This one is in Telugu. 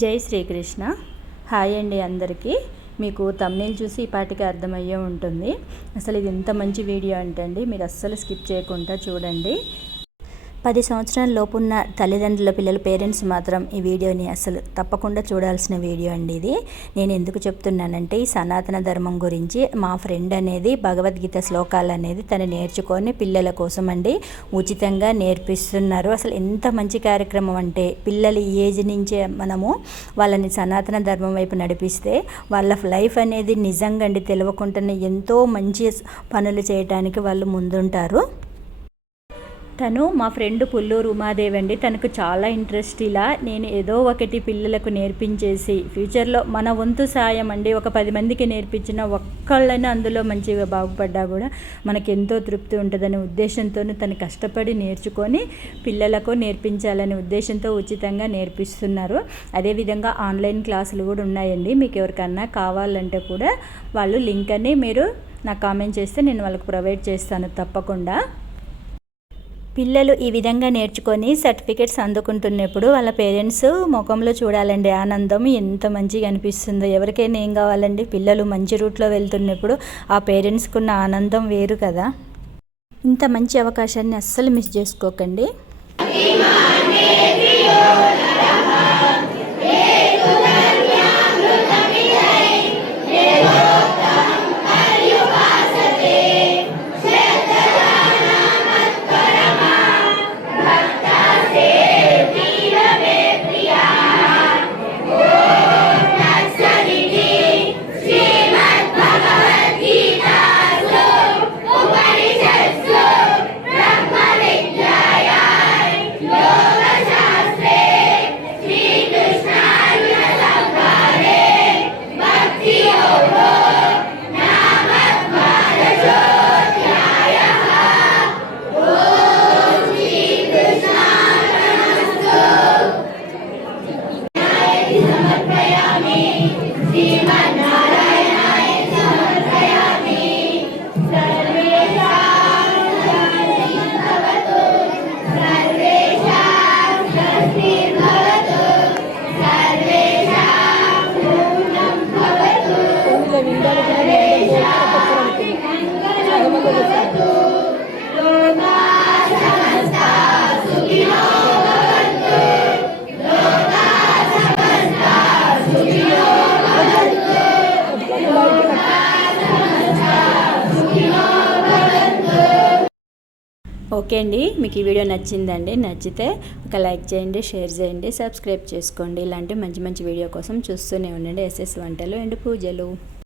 జై శ్రీకృష్ణ. హాయ్ అండి అందరికీ. మీకు థంబ్నెయిల్ చూసి ఈ పాటికి అర్థమయ్యే ఉంటుంది. అసలు ఇది ఎంత మంచి వీడియో అంటే అండి, మీరు అస్సలు స్కిప్ చేయకుండా చూడండి. 10 సంవత్సరాల లోపున్న తల్లిదండ్రుల పిల్లల పేరెంట్స్ మాత్రం ఈ వీడియోని అసలు తప్పకుండా చూడాల్సిన వీడియో అండి ఇది. నేను ఎందుకు చెప్తున్నానంటే, ఈ సనాతన ధర్మం గురించి మా ఫ్రెండ్ అనేది భగవద్గీత శ్లోకాలు అనేది తను నేర్చుకొని పిల్లల కోసం అండి ఉచితంగా నేర్పిస్తున్నారు. అసలు ఎంత మంచి కార్యక్రమం అంటే, పిల్లలు ఈ ఏజ్ నుంచే మనము వాళ్ళని సనాతన ధర్మం వైపు నడిపిస్తే వాళ్ళ లైఫ్ అనేది నిజంగా అండి తెలియకుండానే ఎంతో మంచి పనులు చేయడానికి వాళ్ళు ముందుంటారు. తను మా ఫ్రెండ్ పుల్లూరు ఉమాదేవి అండి. తనకు చాలా ఇంట్రెస్ట్ ఇలా నేను ఏదో ఒకటి పిల్లలకు నేర్పించేసి ఫ్యూచర్లో మన వంతు సాయం అండి ఒక 10 మందికి నేర్పించిన ఒక్కళ్ళని అందులో మంచిగా బాగుపడ్డా కూడా మనకు ఎంతో తృప్తి ఉంటుందనే ఉద్దేశంతో తను కష్టపడి నేర్చుకొని పిల్లలకు నేర్పించాలనే ఉద్దేశంతో ఉచితంగా నేర్పిస్తున్నారు. అదేవిధంగా ఆన్లైన్ క్లాసులు కూడా ఉన్నాయండి. మీకు ఎవరికన్నా కావాలంటే కూడా వాళ్ళు లింక్ అని మీరు నాకు కామెంట్ చేస్తే నేను వాళ్ళకు ప్రొవైడ్ చేస్తాను తప్పకుండా. పిల్లలు ఈ విధంగా నేర్చుకొని సర్టిఫికెట్స్ అందుకుంటున్నప్పుడు వాళ్ళ పేరెంట్స్ ముఖంలో చూడాలండి ఆనందం ఎంత మంచిగా అనిపిస్తుందో. ఎవరికైనా ఏం కావాలండి, పిల్లలు మంచి రూట్లో వెళ్తున్నప్పుడు ఆ పేరెంట్స్కి ఉన్న ఆనందం వేరు కదా. ఇంత మంచి అవకాశాన్ని అస్సలు మిస్ చేసుకోకండి. ఓకే అండి, మీకు ఈ వీడియో నచ్చిందండి. నచ్చితే ఒక లైక్ చేయండి, షేర్ చేయండి, సబ్స్క్రైబ్ చేసుకోండి. ఇలాంటి మంచి మంచి వీడియో కోసం చూస్తూనే ఉండండి ఎస్ఎస్ వంటలు అండ్ పూజలు.